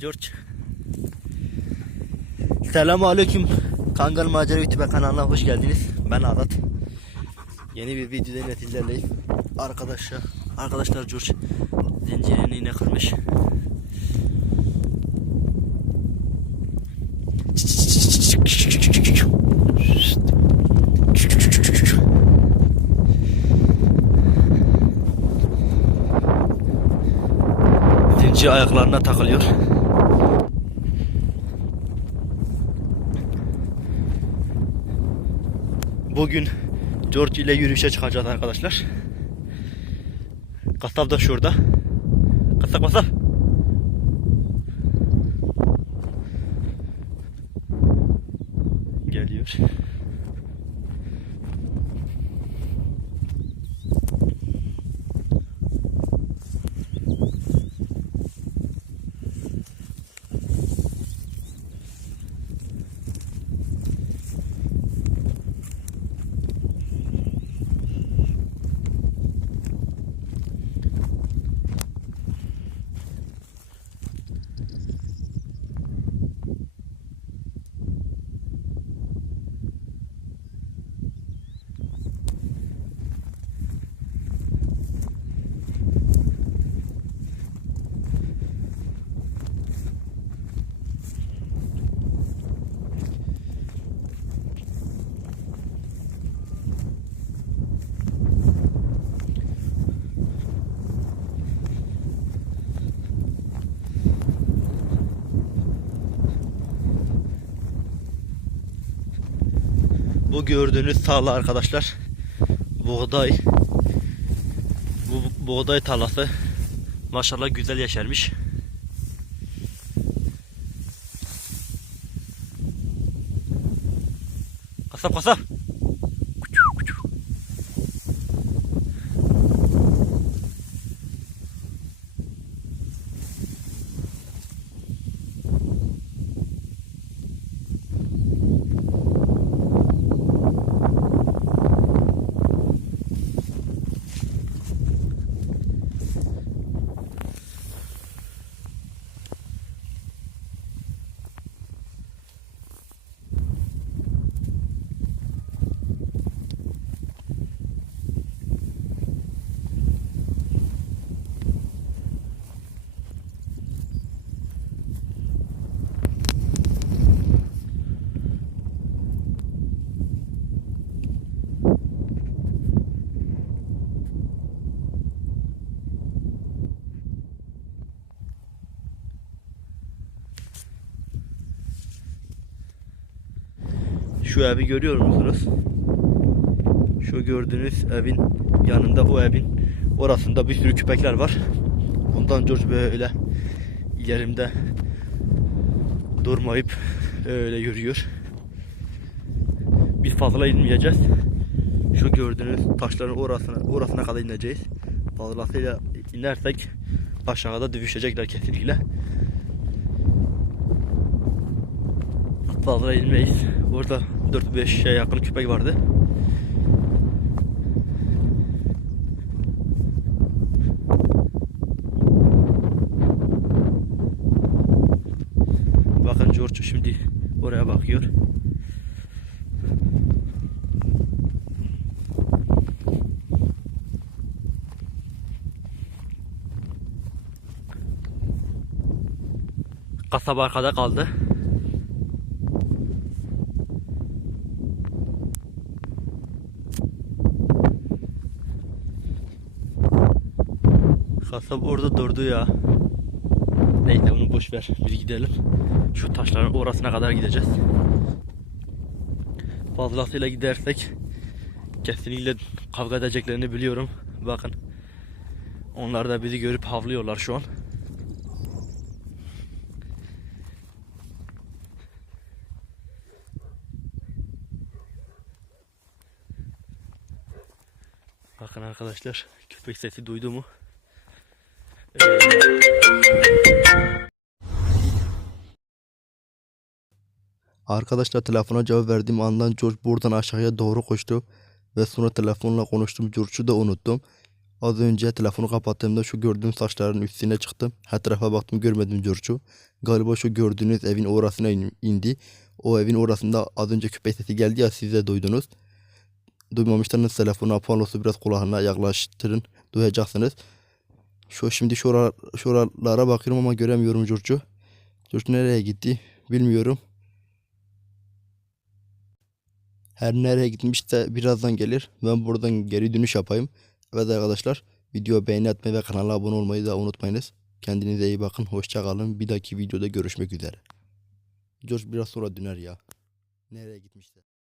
George. Selamun Aleyküm. Kangal Macera YouTube kanalına hoş geldiniz. Ben Azat. Yeni bir videoda yine sizlerleyim. Arkadaşlar, arkadaşlar George zincirini yine kırmış. Zincir ayaklarına takılıyor. Bugün George ile yürüyüşe çıkacağız arkadaşlar. Kasap da şurada. Kasap kasap. Geliyor. Bu gördüğünüz sağla arkadaşlar buğday bu buğday tarlası maşallah güzel yeşermiş. Kasap kasap. Şu evi görüyor musunuz? Şu gördüğünüz evin yanında o evin orasında bir sürü köpekler var. Ondan George böyle ilerimde durmayıp öyle yürüyor. Biz fazla inmeyeceğiz. Şu gördüğünüz taşların orasına, orasına kadar ineceğiz. Fazlasıyla inersek aşağıda dövüşecekler kesinlikle. Fazla inmeyiz. Orada 4-5'e yakın köpek vardı. Bakın George şimdi oraya bakıyor. Kasaba arkada kaldı. Kasap orada durdu ya. Neyse bunu boş ver. Biz gidelim. Şu taşların orasına kadar gideceğiz. Fazlasıyla gidersek kesinlikle kavga edeceklerini biliyorum. Bakın. Onlar da bizi görüp havlıyorlar şu an. Bakın arkadaşlar köpek sesi duydu mu? Arkadaşlar telefona cevap verdiğim andan George buradan aşağıya doğru koştu ve sonra telefonla konuştum. George'u da unuttum. Az önce telefonu kapattığımda şu gördüğüm saçların üstüne çıktım. Her tarafa baktım görmedim George'u. Galiba şu gördüğünüz evin orasına in- indi. O evin orasında az önce köpek sesi geldi ya siz de duydunuz. Duymamışsanız telefonu Apollo'su biraz kulağına yaklaştırın. Duyacaksınız. Şu şimdi şura, şuralara bakıyorum ama göremiyorum George'u. George nereye gitti bilmiyorum. Her nereye gitmişse birazdan gelir. Ben buradan geri dönüş yapayım. Evet arkadaşlar video beğeni atmayı ve kanala abone olmayı da unutmayınız. Kendinize iyi bakın. Hoşça kalın. Bir dahaki videoda görüşmek üzere. George biraz sonra döner ya. Nereye gitmişse.